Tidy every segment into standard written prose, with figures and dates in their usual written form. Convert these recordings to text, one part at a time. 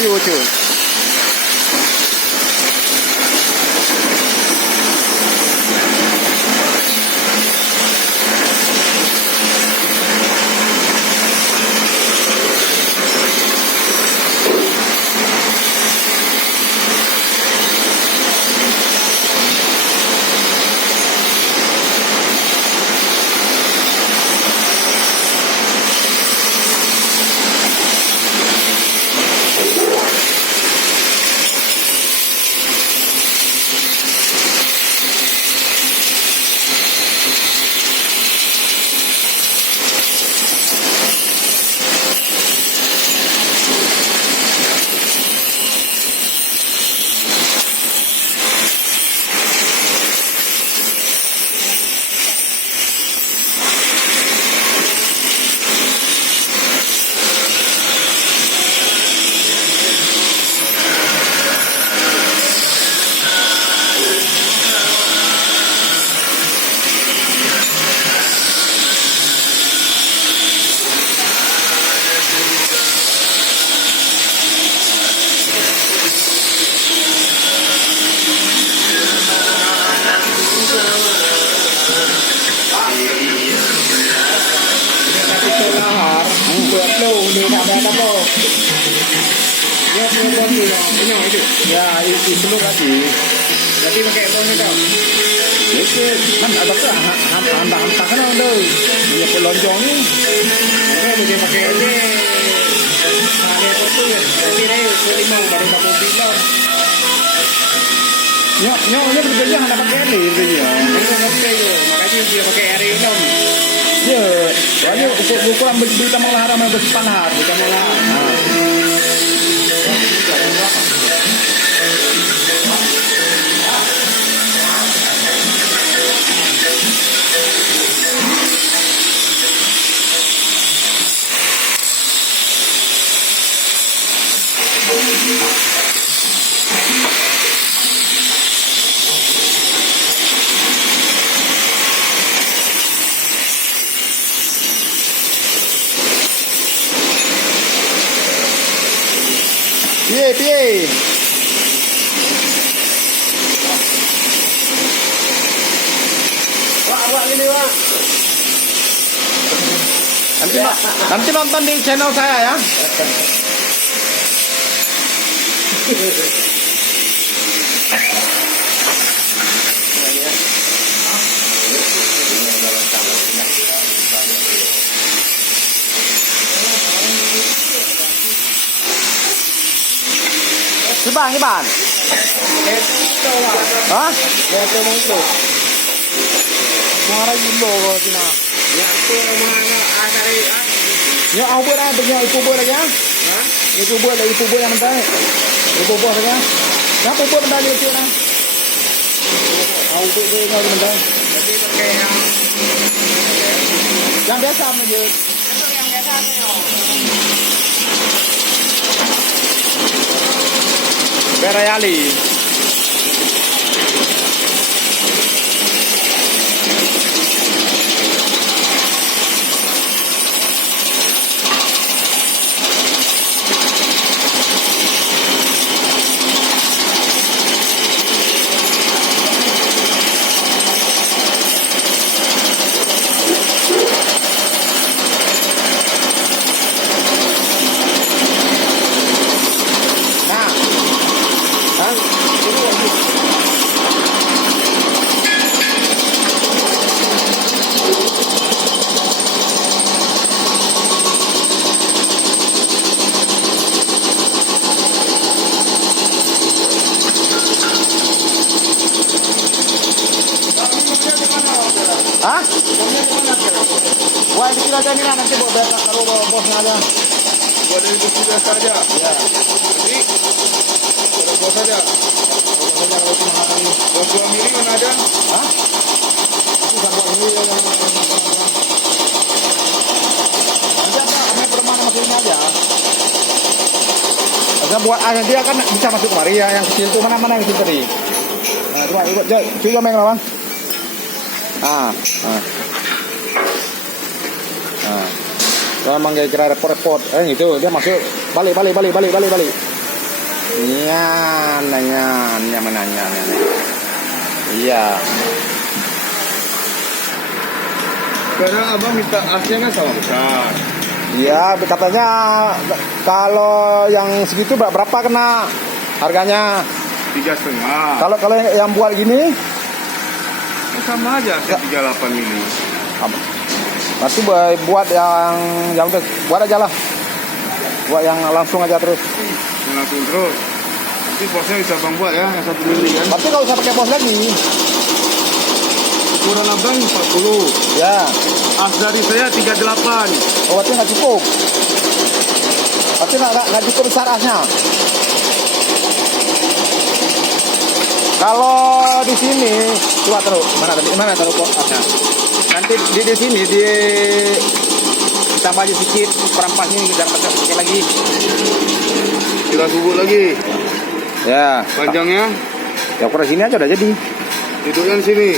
video cuy. Ya, itu seluruh lagi. Berarti pakai phone itu. Itu kan ada tuh hantar kan ada. Dia pelonjong ni. Kalau boleh pakai aja. Saya foto ya. Berarti saya limau baru dapat bilang. Nyoknya berbeda hanya pakai air dia. Ini pakai je. Makanya dia pakai air minum. Ya, soalnya ukuran berita malah ramai bersepanah, berita malah. Piye. Wah ini wah. Nanti nonton di channel saya ya. Iban. Hah? Ya itu mangko. Marah dulu kau cina. Ya itu mana asari ah. Ya aku buat apa punya ibu buat lagi? Hah? Ibu buat yang mentah. Ibu buat lagi? Kenapa buat mentah dia cina? Aku buat yang mentah. Jadi pakai Yang biasa aja. Itu yang biasa tu. Berayali. Hah? Wah itu kita aja nih nanti buat kalau bosnya aja. Buat dari bos biasa aja. Ya. Jadi buat bos aja. Bos 2 mili mana ada? Hah? Itu sampai ini nanti apa permainan mesinnya aja. Ada buat dia kan bisa masuk kemari ya yang kecil tuh mana yang kecil tadi. Nah, coba ikut coba main lah bang. Kalau emang kayak kira repot-repot, gitu dia masuk balik. Nanya. Iya. Sekarang abang minta asnya kan sama besar. Iya, katanya kalau yang segitu berapa kena harganya? 3,5. Kalau yang buat gini, Sama aja, saya 38 mili. berarti buat yang udah buat aja lah. Buat yang langsung aja terus. Yang langsung terus. Nanti posnya bisa bang buat ya, yang 1 mili kan. Tapi nggak usah pakai pos lagi. Ukuran abang 40. Ya, As dari saya 38. berarti nggak cukup. Berarti nggak cukup besar asnya. Kalau di sini, coba taruh mana taruh asnya. Nanti di sini tambah aja sedikit perampas ini, jangan pakai lagi. Kita bubuk lagi. Ya, Panjangnya ya ukuran sini aja udah jadi. duduknya di sini.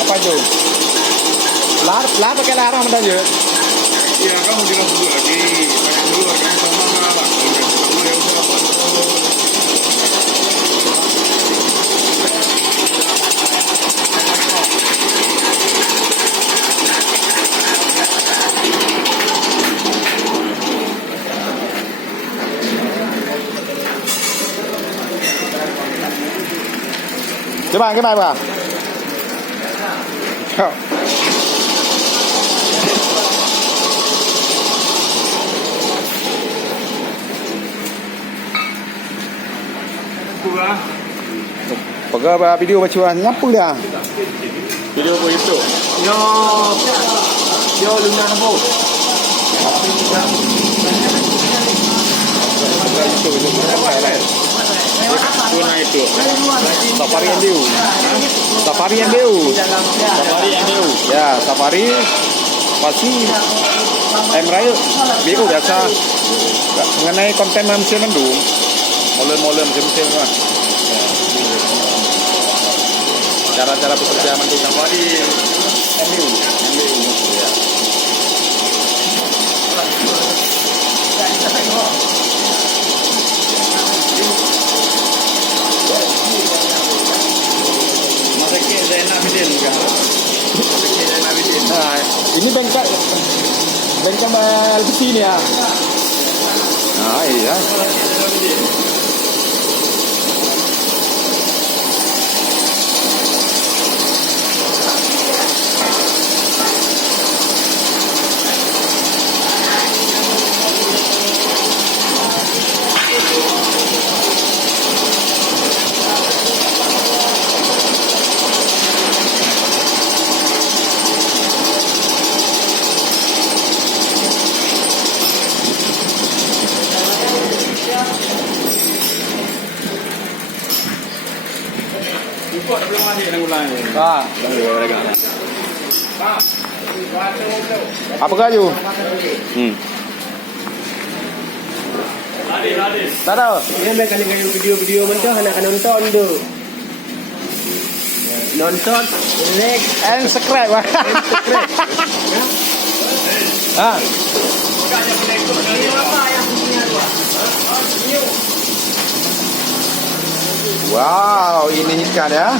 Apa itu? Lah pakai larang udah aja. Iya, kamu juga bubuk lagi. Pakai dulu harganya sama apa? Sama ya udah apa? Coba cái bài vào. Kurang. Pagka video baca nyapu dia. Video apa itu? Yo luna nabo. Luna itu. Safari yang Deu. Ya, safari pasti Emrail biru biasa. Mengenai konten mesin mendung. Molen mesin kan. Cara-cara bekerja mendung safari MU. Ya. Nah, ini bengkel LPG ini ya. Nah, iya. Belum mandi nang ulang. Ah, apa kayu? Tahu. Ini mereka dengan video-video mentok anak nonton tu. Nonton, like, And subscribe. Ah. Wow, ini ikan ya.